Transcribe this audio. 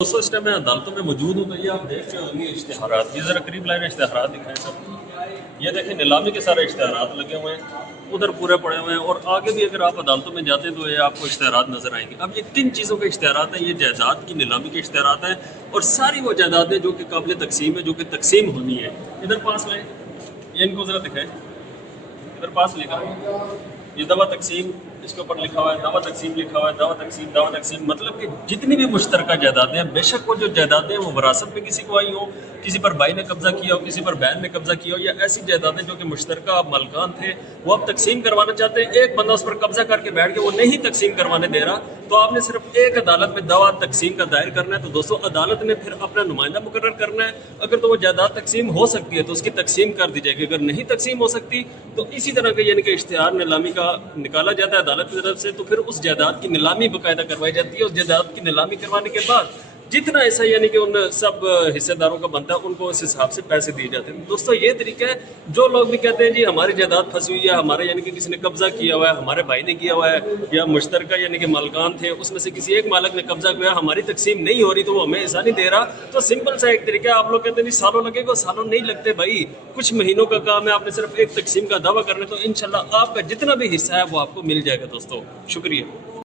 दोस्तों इस टाइम मैं अदालतों में मौजूद हूँ। तो ये आप देख रहे होंगे इश्तिहारात, ये ज़रा करीब लाइन इश्तिहारात दिखाएं सब। ये देखें नीलामी के सारे इश्तिहारात लगे हुए हैं, उधर पूरे पड़े हुए हैं, और आगे भी अगर आप अदालतों में जाते हैं तो ये आपको इश्तिहारात नजर आएंगे। अब ये किन चीज़ों के इश्तिहारात हैं? ये जायदाद की नीलामी के इश्तिहारात हैं, और सारी वो जायदादें जो कि काबिल तकसीम है, जो कि तकसीम होनी है। इधर पास में ये इनको ज़रा दिखाएं, इधर पास लिखा ये दवा तकसीम, इसके ऊपर लिखा हुआ है दावा तकसीम, लिखा हुआ है दावा तकसीम दावा तकसीम। मतलब कि जितनी भी मुश्तरका जायदादें हैं, बेशक वो जो जायदादें हैं वो वरासत में किसी को आई हो, किसी पर भाई ने कब्जा किया हो, किसी पर बहन ने कब्जा किया हो, या ऐसी जायदादें जो कि मुश्तरका आप मालकान थे वो आप तकसीम करवाना चाहते हैं, एक बंदा उस पर कब्जा करके बैठ के वो नहीं तकसीम करवाने दे रहा, तो आपने सिर्फ एक अदालत में दवा तकसीम का दायर करना है। तो दोस्तों अदालत ने फिर अपना नुमाइंदा मुकर्रर करना है। अगर तो वो जायदाद तकसीम हो सकती है तो उसकी तकसीम कर दी जाएगी, अगर नहीं तकसीम हो सकती तो इसी तरह का यानी कि इश्तिहार नीलामी का निकाला जाता है अदालत की तरफ से। तो फिर उस जायदाद की नीलामी बाकायदा करवाई जाती है। उस जायदाद की नीलामी करवाने के बाद जितना ऐसा यानी कि उन सब हिस्सेदारों का बनता है उनको उस हिसाब से पैसे दिए जाते हैं। दोस्तों ये तरीका है। जो लोग भी कहते हैं जी हमारी जायदाद फंसी हुई है, हमारे यानी कि किसी ने कब्जा किया हुआ है, हमारे भाई ने किया हुआ है, या मुश्तरका यानी कि मालकान थे उसमें से किसी एक मालिक ने कब्जा किया, हमारी तकसीम नहीं हो रही तो वो हमें ऐसा नहीं दे रहा, तो सिंपल सा एक तरीका है। आप लोग कहते हैं जी सालों लगेगा, सालों नहीं लगते भाई, कुछ महीनों का काम है। आपने सिर्फ एक तकसीम का दावा करना है तो इंशाल्लाह आपका जितना भी हिस्सा है वो आपको मिल जाएगा। दोस्तों शुक्रिया।